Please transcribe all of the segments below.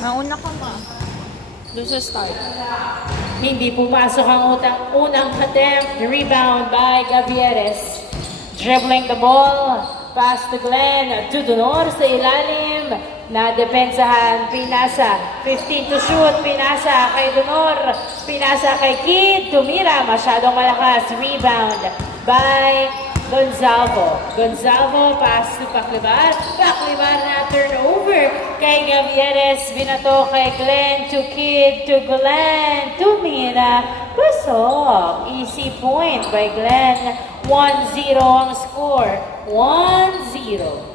Mauna ka ma. Doon sa start. Hindi pumasok ang unang attempt. Rebound by Gavieres. Dribbling the ball. Pass to Glenn. To Donor sa ilalim. Na depensahan. Pinasa. 15 to shoot. Pinasa kay Donor. Pinasa kay Kid. Tumira. Masyadong malakas. Rebound by Gonzalo. Gonzalo, pass to Paclibar. Paclibar na turnover kay Gavieres. Binato kay Glenn to Kid to Glenn. Tumira. Pasok. Easy point by Glenn. 1-0 ang score. 1-0.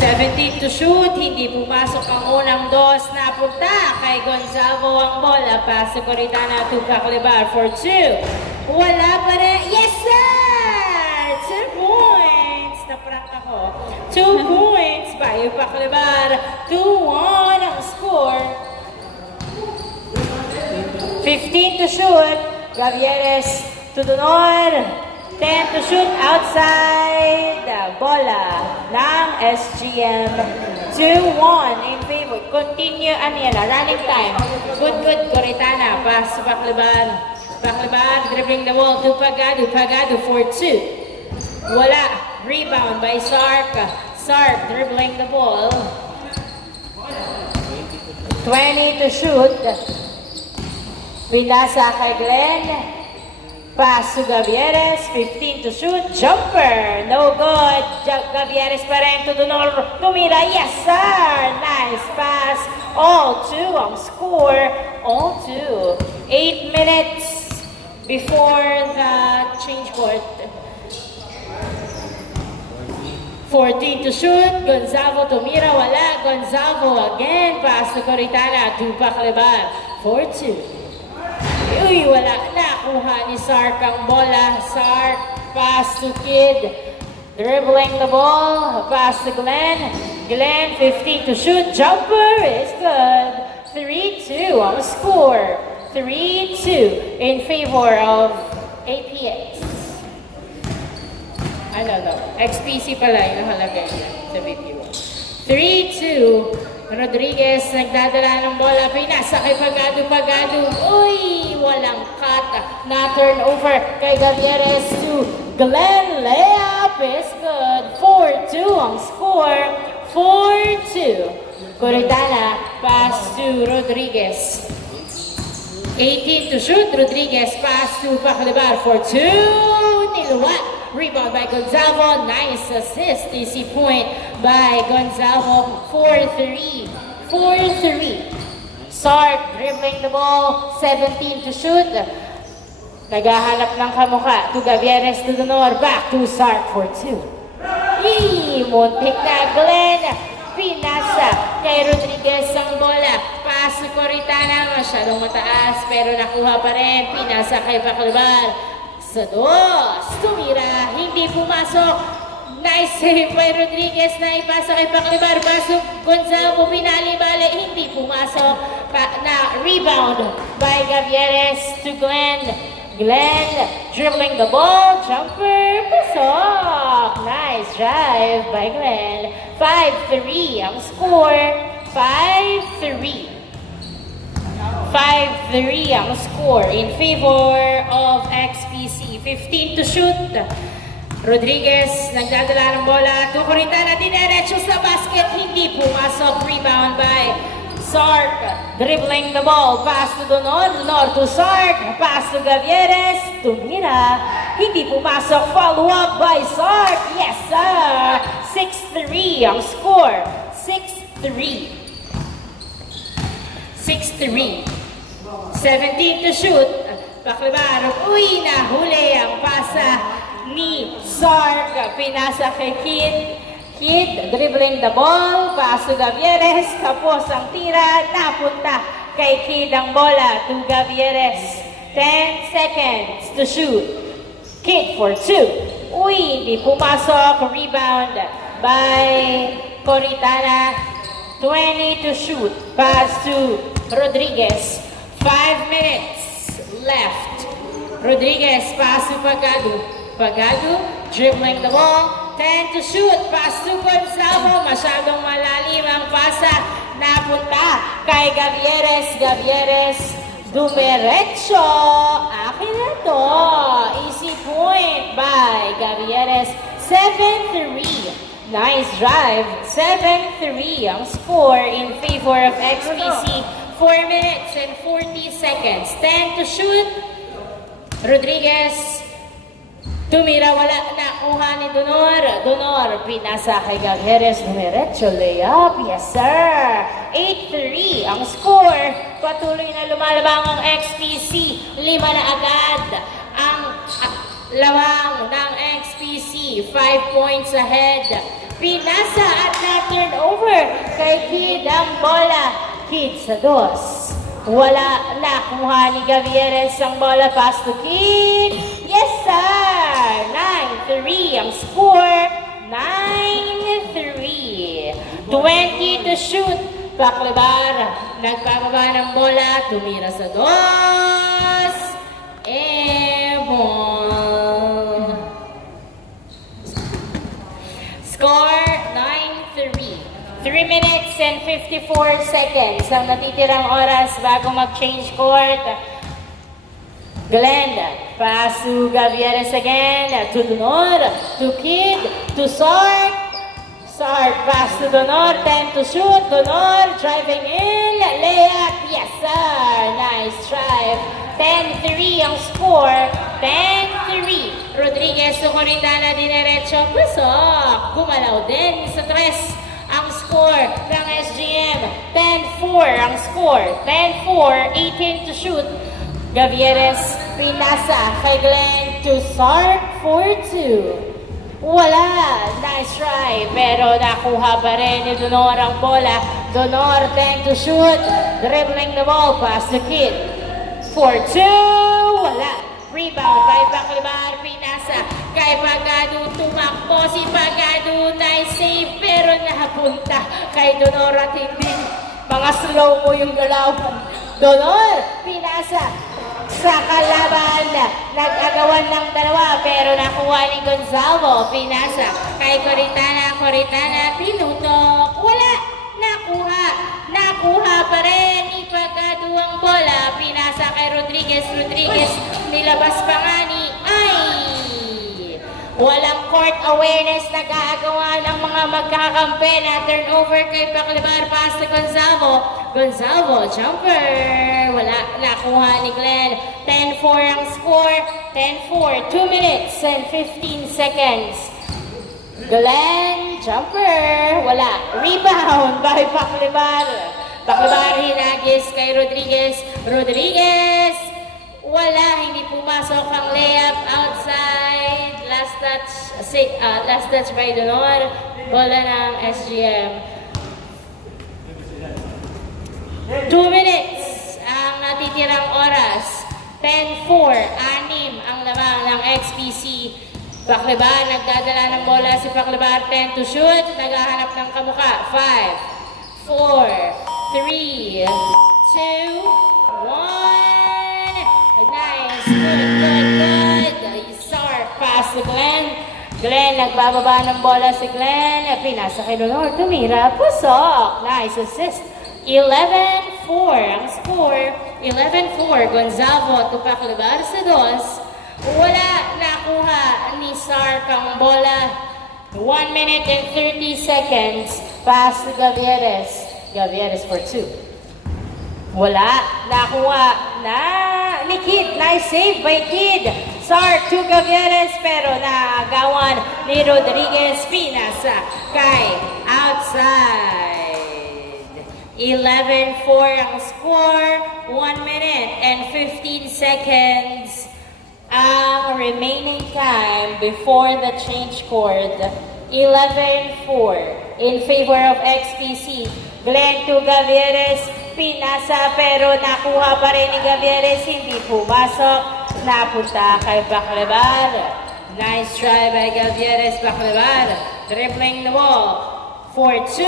17 to shoot, hindi pumasok ang unang dos, napunta kay Gonzalo ang bola, pass to Coritana to Paclibar for 2. Wala pa rin, yes sir! 2 points! Naprank ako. 2 points by Paclibar, 2-1 ang score. 15 to shoot, Gavieres to Donor. 10 to shoot outside. Bola ng SGM. 2-1 in favor. Continue, running time. Good, Coritana. Pass to Paclibar. Paclibar dribbling the ball to Pagado. Pagado for 2. Wala. Rebound by Sark. Sark dribbling the ball. 20 to shoot. Pinasa kay Glenn. Pass to Gavieres, 15 to shoot, jumper, no good. Gavieres pa rin to Donor, tumira, yes sir! Nice pass, all 2 ang score, all 2. 8 minutes before the change court. 14 to shoot, Gonzalo tumira, wala. Gonzalo again, pass to Coritana, to Paclibar, 4-2. Uy, wala. Nakuha ni Sark ang bola. Sark, pass to Kid. Dribbling the ball. Pass to Glenn. Glenn, 15 to shoot. Jumper is good. 3-2 ang score. 3-2 in favor of APX. Ano daw? XPC pala yung nakalagay sa video. 3-2. Rodriguez nagdadala ng bola. Pinasa kay Pagado. Pagado. Uy! Walang cut. Na turnover kay Gavieres to Glenn. Layup is good. 4-2 ang score. 4-2. Coritana. Pass to Rodriguez. 18 to shoot. Rodriguez. Pass to Paclibar for 2. Niluwat. Rebound by Gonzalo. Nice assist. Easy point by Gonzalo. 4-3. 4-3. Sark dribbling the ball. 17 to shoot. Naghahanap ng kamukha. To Gavieres to Donor. Back to Sark for 2. Muntik na Glenn. Pinasa kay Rodriguez ang bola. Pass to Coritana. Masyadong mataas pero nakuha pa rin. Pinasa kay Paclibar. Sa dos, tumira, hindi pumasok. Nice save by Rodriguez na ipasa kay Paclibar. Pasok, Gonzalo, pinali-bali, hindi pumasok. Na rebound by Gavieres to Glenn. Glenn dribbling the ball, jumper, pasok. Nice drive by Glenn. 5-3 ang score. 5-3. 5-3 ang score in favor of XPC. 15 to shoot. Rodriguez nagdadala ng bola. To Coritana, dinerecho sa basket. Hindi pumasok. Rebound by Sark. Dribbling the ball. Pass to Donor. Donor to Sark. Pass to Gavieres. Tumira. Hindi pumasok. Follow up by Sark. Yes sir. 6-3 ang score. 6-3. 6-3. 17 to shoot. Paclibar. Uy, nahuli ang pasa ni Sark. Pinasa kay Kid. Kid dribbling the ball. Pass to Gavieres. Tapos ang tira. Napunta kay Kid ang bola to Gavieres. 10 seconds to shoot. Kid for 2. Uy, di pumasok. Rebound by Coritana. 20 to shoot. Pass to Rodriguez. 5 minutes left. Rodriguez pass to Pagado. Pagado dribbling the ball. 10 to shoot. Pass to Gonzalo. Masyadong malalim ang pasa. Napunta kay Gavieres. Gavieres dumiretso. Akin na to. Easy point by Gavieres. 7-3. Nice drive. 7-3 ang score in favor of XPC. 4 minutes and 40 seconds. 10 to shoot. Rodriguez. Tumira, wala. Nakuha ni Donor. Donor, pinasa kay Gavieres. Dumiretso, layup. Yes, sir. 8-3 ang score. Patuloy na lumalabang ang XPC. 5 na agad ang lawang ng XPC. 5 points ahead. Pinasa at na-turn over kay Kid ang bola. Kid sa dos. Wala. Nakuha ni Gavieres ang bola. Pass to Kid. Yes, sir. 9-3 ang score. 9-3. 20 to shoot. Paklebar. Nagpapaba ng bola. Tumira sa dos. Ball. Score 9-3. 3 minutes and 54 seconds ang natitirang oras bago mag-change court. Glenn, pass to Gavieres again, to Donor, to Kid, to Sark. Sark, pass to Donor, 10 to shoot. Donor, driving in, layup, yes sir, nice drive. 10-3 ang score, 10-3. Rodriguez, Sucoritana, dinerecho, pasok. Gumalaw din sa 3 ang score ng SGM. 10-4 ang score, 10-4, 18 to shoot. Gavieres, pinasa kay Glenn to Sark, 4-2. Wala, nice try, pero nakuha pa rin ni Donor ang bola. Donor, 10 to shoot, dribbling the ball, pass the Kid. 4-2, wala. Rebound by Paklebar, pinasa kay Pagado, tumakbo si Pagado, nice save, pero napunta kay Donor at hindi. Mga slow mo yung galawan. Donor, pinasa sa kalaban, nag-agawan ng dalawa, pero nakuha ni Gonzalo, pinasa kay Coritana, Coritana, tinutok, wala. Nakuha pa rin ni Pagado ang bola. Pinasa kay Rodriguez. Rodriguez nilabas pa nga ni walang court awareness na gaagawa ng mga magkakampi na turnover kay Paklebar. Pass to Gonzalo. Gonzalo, jumper. Wala. Nakuha ni Glenn. 10-4 ang score. 10-4. 2 minutes and 15 seconds. Glenn, jumper, wala. Rebound by Paklebar. Paklebar hinagis kay Rodriguez. Rodriguez, wala. Hindi pumasok ang layup outside. Last touch by Donor. Bola ng SGM. 2 minutes ang natitirang oras. 10-4, 6 ang lamang ng XPC. Paklebar, nagdadala ng bola si Paklebar, 10 to shoot, naghahanap ng kamuka, 5, 4, 3, 2, 1, nice, good, Sark, pass to Glenn. Glenn, nagbababa ng bola si Glenn, pinasa kay Donor, tumira, pusok, nice assist, 11-4 ang score, 11-4, Gonzalo to Paklebar sa dos. Wala, nakuha ni Sark ang bola. 1 minute and 30 seconds. Pass to Gavieres. Gavieres for 2. Wala, nakuha na ni Kid. Nice save by Kid. Sark to Gavieres, pero nagawan ni Rodriguez. Pinasa kay outside. 11-4 ang score. 1 minute and 15 seconds. Ang remaining time before the change court, 11-4 in favor of XPC. Glenn to Gavieres, pinasa pero nakuha pa rin ni Gavieres, hindi pumasok, napunta kay Paklebar. Nice try by Gavieres, Paklebar, dribbling the ball. 4-2,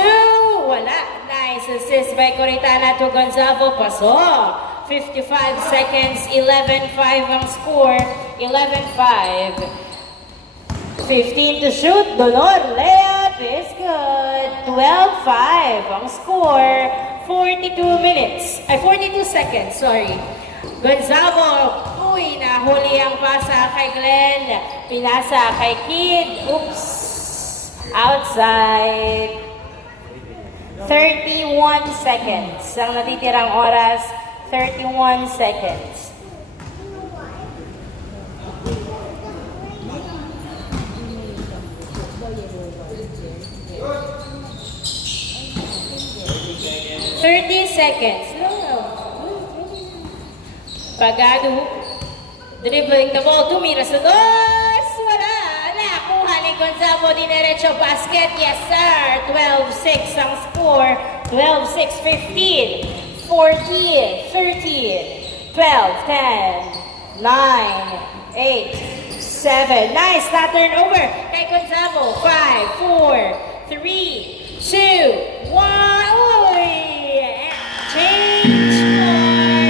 wala. Nice assist by Coritana to Gonzalo, pasok. 55 seconds, 11-5 ang score, 11-5. 15 to shoot. Donor, layup is good. 12-5 ang score. 42 seconds, sorry. Gonzalo, uy, nahuli ang pasa kay Glenn. Pinasa kay Kid. Oops. Outside. 31 seconds. Ang natitirang oras, 31 seconds. Seconds. Pagado. Dribbling the ball. Tumira sa dos. Wala. Nakuha ni Gonzalo. Dinerecho basket. Yes, sir. 12-6 ang score. 12-6, 15, 14, 13, 12, 10, 9, 8, 7. Nice. That turnover. Kay Gonzalo. 5, 4, 3, 2, 1. Uy! Change score.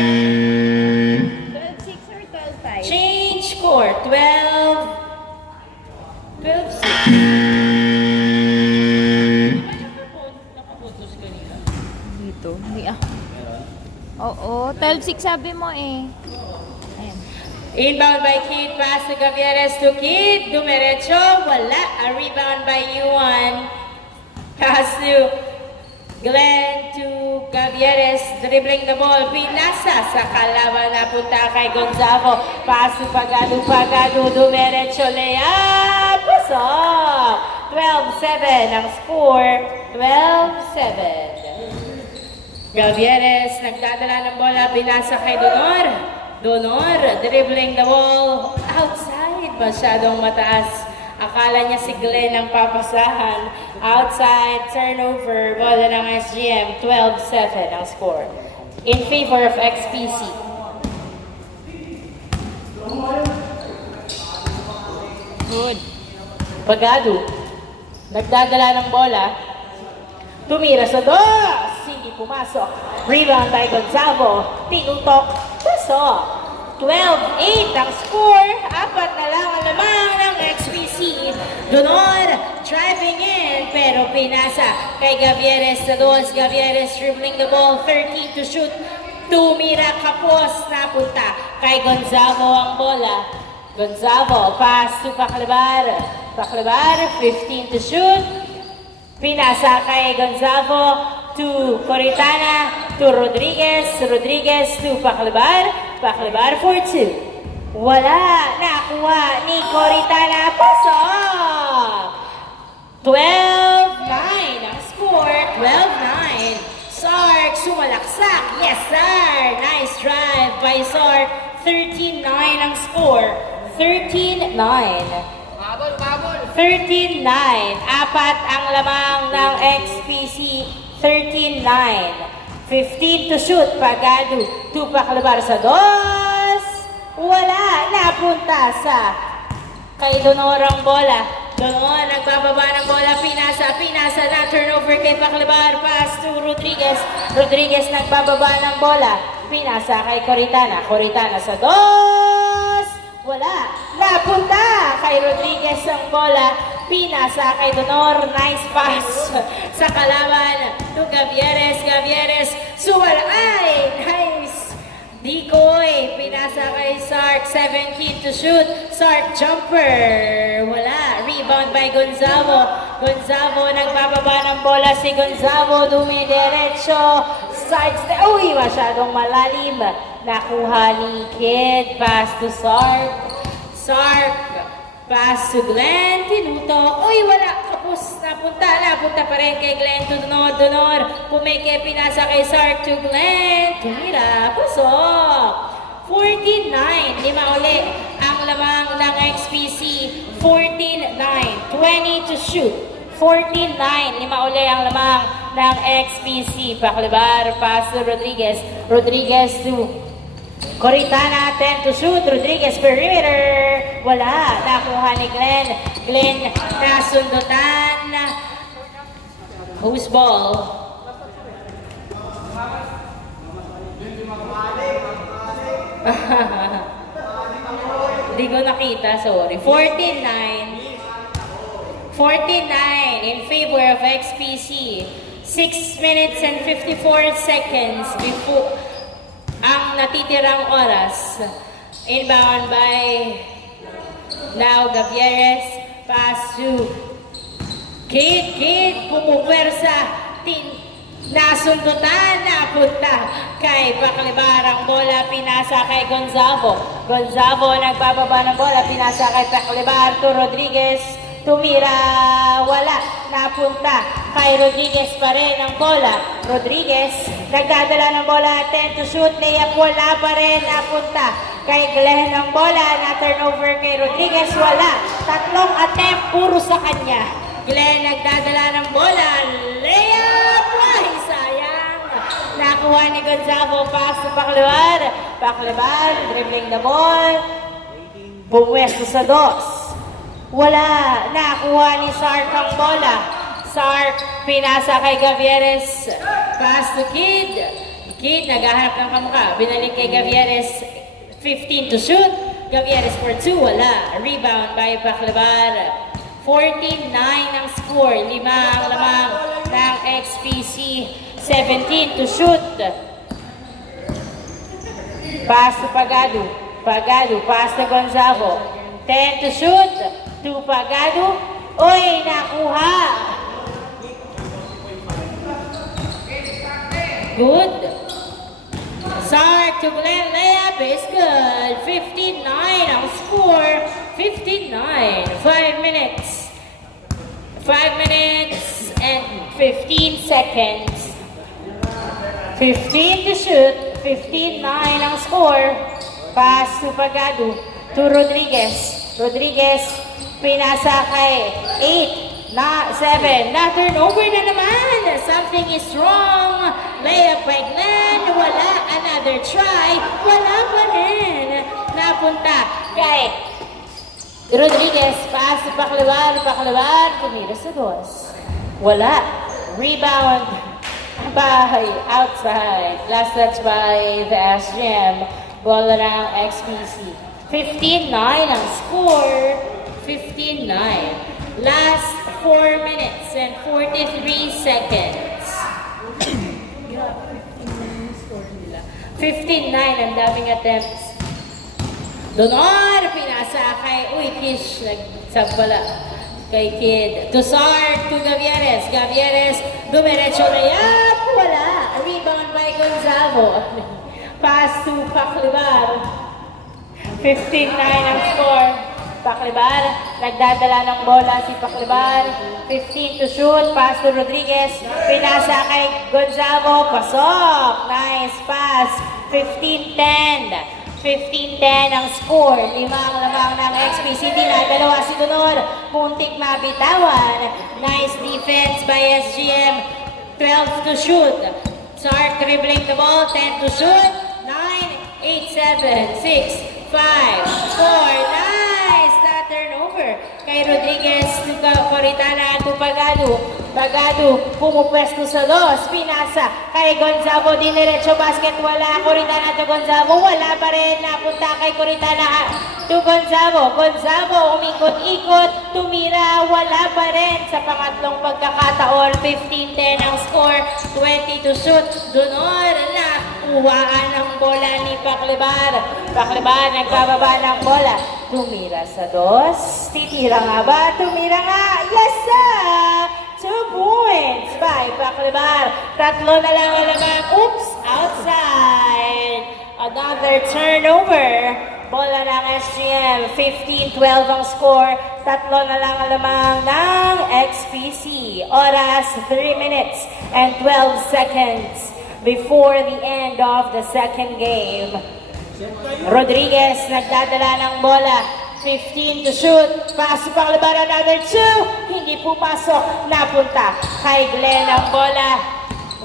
12-6 or 12-5? Change score. 12-6. Nakapuntos kanina. Dito. Hindi ah. Oo. 12-6 sabi mo eh. Ayan. Inbound by Kid. Pass to Gavieres to Kid. Dumiretso. Wala. A rebound by Yuan. Pass to Glenn to Gavieres, dribbling the ball, pinasa sa kalaban na punta kay Gonzalo. Pass to Pagado, dumiretso, layup, pasok. 12-7 ang score, 12-7. Gavieres, nagdadala ng bola, pinasa kay Donor. Donor, dribbling the ball, outside, masyadong mataas. Akala niya si Glenn ang papasahan. Outside, turnover, bola ng SGM, 12-7 ang score. In favor of XPC. Good. Pagado, nagdadala ng bola. Tumira sa dos. Hindi pumasok. Rebound by Gonzalo. Tinutok. Pasok. 12-8 ang score. Apat na lang ang lamang ng XPC. Donor driving in pero pinasa kay Gavieres sa dos. Gavieres dribbling the ball. 13 to shoot. Tumira kapos. Napunta kay Gonzalo ang bola. Gonzalo pass to Paclabar. Paclabar 15 to shoot. Pinasa kay Gonzalo to Coritana, to Rodriguez, Rodriguez to Paclabar, Paclabar for 2. Wala, nakuha ni Coritana, pasok! 12-9 ang score, 12-9. Sark, sumalaksak, yes sir! Nice drive by Sark, 13-9 ang score, 13-9. 13-9. Apat ang lamang ng XPC. 13-9. 15 to shoot. Pagado. Tupak labar sa dos. Wala. Napunta sa kay Donor ang bola. Donor nagbababa ng bola. Pinasa na turnover kay Paclabar. Pass to Rodriguez. Rodriguez nagbababa ng bola. Pinasa kay Coritana. Coritana sa dos. Wala. Napunta kay Rodriguez ang bola. Pinasa kay Donor. Nice pass sa kalaban. To Gavieres. Gavieres. Suwalay. Nice. Decoy. Pinasa kay Sark. 17 to shoot. Sark jumper. Wala. Rebound by Gonzalo. Gonzalo nagbababa ng bola. Si Gonzalo dumidiretso. Sidestep. Uy, masyadong malalim. Nakuha ni Kid. Pass to Sark. Sark. Pass to Glenn. Tinutok. Uy, wala. Kapos. Napunta pa rin kay Glenn to Donor. Donor. Pumike. Pinasa kay Sark to Glenn. Tumira. Pasok. 14-9. Lima uli ang lamang ng XPC. 14-9. 20 to shoot. 14-9. Lima uli ang lamang ng XPC. Paclabar. Pass to Rodriguez. Rodriguez to Coritana, 10 to shoot. Rodriguez, perimeter. Wala. Nakuha ni Glenn. Glenn, nasundutan. Who's ball? Hindi ko nakita, sorry. 14-9. 49 in favor of XPC. 6 minutes and 54 seconds before ang natitirang oras. Inbound by now Gavieres. Pass to Kid, pumupwersa. Nasundutan, napunta kay Paclibar ang bola, pinasa kay Gonzalo. Gonzalo nagbababa ng bola, pinasa kay Paclibar to Rodriguez. Tumira, wala, napunta kay Rodriguez pa rin ang bola. Rodriguez, nagdadala ng bola, attempt to shoot, layup, wala pa rin, napunta kay Glenn ang bola, na turnover kay Rodriguez, wala. Tatlong attempt, puro sa kanya. Glenn nagdadala ng bola, layup, ay sayang. Nakuha ni Gonzalo, pass to Paclibar. Paclibar, dribbling the ball, bumwesto sa dos. Wala, nakuha ni Sark ang bola. Sark, pinasa kay Gavieres. Pass to Kid. Kid, naghahanap ng kamukha. Binalik kay Gavieres. 15 to shoot. Gavieres for 2, wala. Rebound by Paclibar. 49 ang score. 5 ang lamang ng XPC. 17 to shoot. Pass to Pagado. Pagado, pass to Gonzalo. 10 to shoot. To Pagado. Oy, nakuha. Good. Sark to Glenn, layup is good. 59 ang score. 59. 5 minutes. 5 minutes and 15 seconds. 15 to shoot. 59 ang score. Pass to Pagado. To Rodriguez. Rodriguez, pinasa kay 7, na turnover na naman. Something is wrong. Layup by Glenn, wala. Another try, wala pa rin. Napunta kay Rodriguez, pass to Paclibar. Paclibar, tumira sa dos. Wala. Rebound by outside. Last touch by the SGM. Bola ng XPC. 59 ang score. 59. Last 4 minutes and 43 seconds. 59, ang daming attempts. Donor, pinasa kay Kish, nagsagpala kay Kid. To Sark, to Gavieres. Gavieres, dumiretso layup, wala. Rebound by Gonzalo. Pass to Paclibar. 59 ang score. Paclibar, nagdadala ng bola si Paclibar. 15 to shoot, pass to Rodriguez. Pinasa kay Gonzalo, pasok. Nice pass. 15-10. 15-10 ang score. 5 ang lamang ng XPC. Dinadalawa si Donor. Muntik mabitawan. Nice defense by SGM. 12 to shoot. Sark dribbling the ball. 10 to shoot. 9, 8, 7, 6, 5, 4, nice! Na turnover kay Rodriguez, Coritana to Pagado. Pagado, pumupwesto sa dos, pinasa kay Gonzalo, diniretso basket, wala. Coritana to Gonzalo, wala pa rin. Napunta kay Coritana to Gonzalo. Gonzalo, umikot-ikot, tumira, wala pa rin. Sa pangatlong pagkakataon, 15-10 ang score, 20 to shoot. Donor na uwaan ang bola ni Paclibar. Paclibar, nagbababa ng bola. Tumira sa dos. Titira nga ba? Tumira nga. Yes, sir! 2 points by Paclibar. Tatlo na lang ang naman. Oops! Outside. Another turnover. Bola ng SGM. 15-12 ang score. Tatlo na lang ang lamang ng XPC. Oras, 3 minutes and 12 seconds before the end of the second game. Rodriguez nagdadala ng bola. 15 to shoot. Pass to Paclibar, another 2. Hindi pupasok. Napunta kay Glenn ang bola.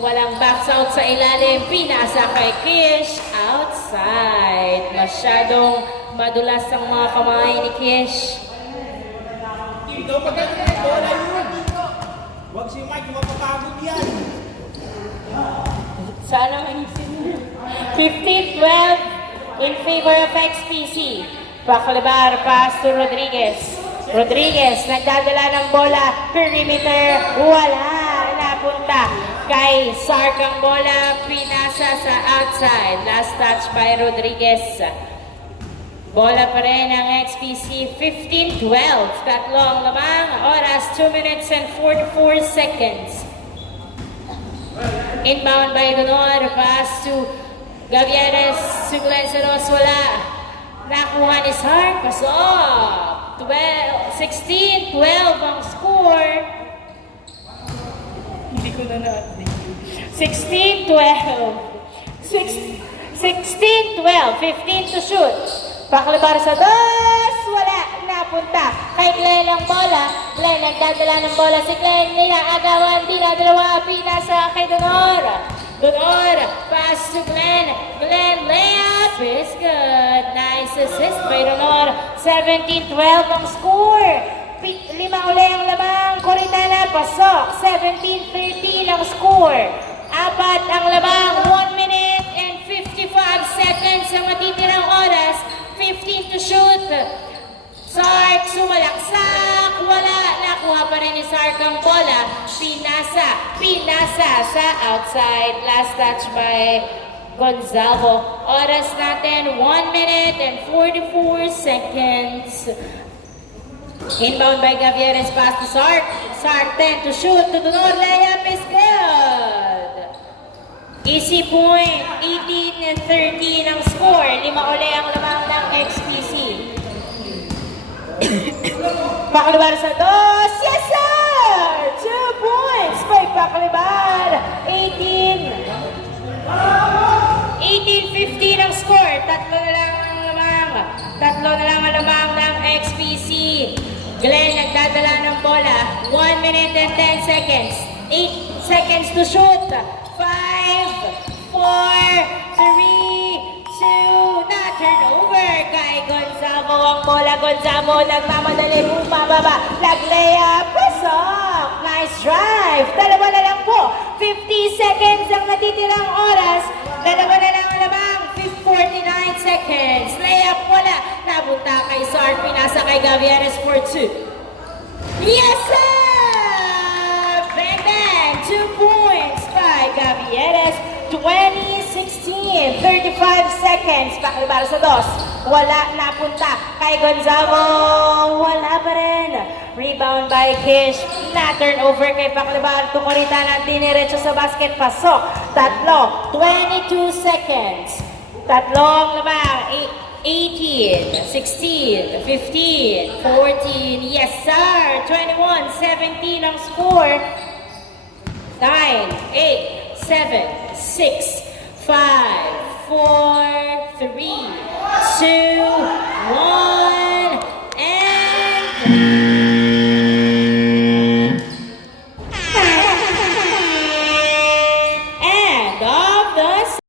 Walang backs out sa ilalim. Pinasa kay Kish. Outside. Masyadong madulas ang mga kamay ni Kish. Ito, pagdating ng bola yun. Huwag si Mike, mapapagod yan. Sana maisip. 15-12 in favor of XPC. Paclibar, pass to Rodriguez. Rodriguez, nagdadala ng bola, perimeter, wala, napunta kay Sark ang bola, pinasa sa outside, last touch by Rodriguez. Bola pa rin ang XPC, 15-12, tatlong lamang, oras, 2 minutes and 44 seconds. Inbound by Donor, pass to Gavieres, to Glenceros, wala. Nakuha ni Sark, pasok. 16-12 ang score. Hindi ko na natin. 16-12. 16-12, 15 to shoot. Paklibar sa dos, wala. Napunta kay Glenn ang bola. Glenn nagdadala ng bola si Glenn. Ninaagawan, dinadalawa, pinasa kay Donor. Donor, pass to Glenn. Glenn, layup is good. Nice assist by Donor. 17-12 ang score. 5 uli ang lamang. Coritana, pasok. 17-13 ang score. 4 ang lamang. 1 minute and 55 seconds ang matitirang oras. 15 to shoot. Sark, sumalaksak, wala. Nakuha pa rin ni Sark ang bola. Pinasa sa outside. Last touch by Gonzalo. Oras natin, 1 minute and 44 seconds. Inbound by Gavieres, pass to Sark. Sark 10 to shoot. To Donor, layup is good. Easy point, 18-13 ang score. 5 uli ang lamang ng XPC. Paklibar sa dos. Yes, sir! 2 points by Paklibar. 18-15 ang score. Tatlo na lang ang lamang ng XPC. Glenn nagdadala ng bola. 1 minute and 10 seconds. 8 seconds to shoot. 5, 4, 3, 2, na turnover kay Gonzalo ang bola. Gonzalo nagmamadali, bumababa, nag-layup, pasok. Nice drive. Dalawa na lang po. 50 seconds ang natitirang oras. Dalawa na lang ang lamang. 49 seconds. Layup, wala. Napunta kay Sark, pinasa kay Gavieres for 2. Yes, sir! Bang, bang. 2 points by Gavieres. 20-16, 35 seconds. Paklibar sa dos. Wala, napunta kay Gonzalo. Wala pa rin. Rebound by Kish. Na turnover kay Paklibar. Tumurita na diniretso sa basket. Pasok. Tatlo. 22 seconds. Tatlong lamang. 18, 16, 15, 14. Yes, sir. 21, 17 ang score. 9, 8, 7, 6, 5, 4,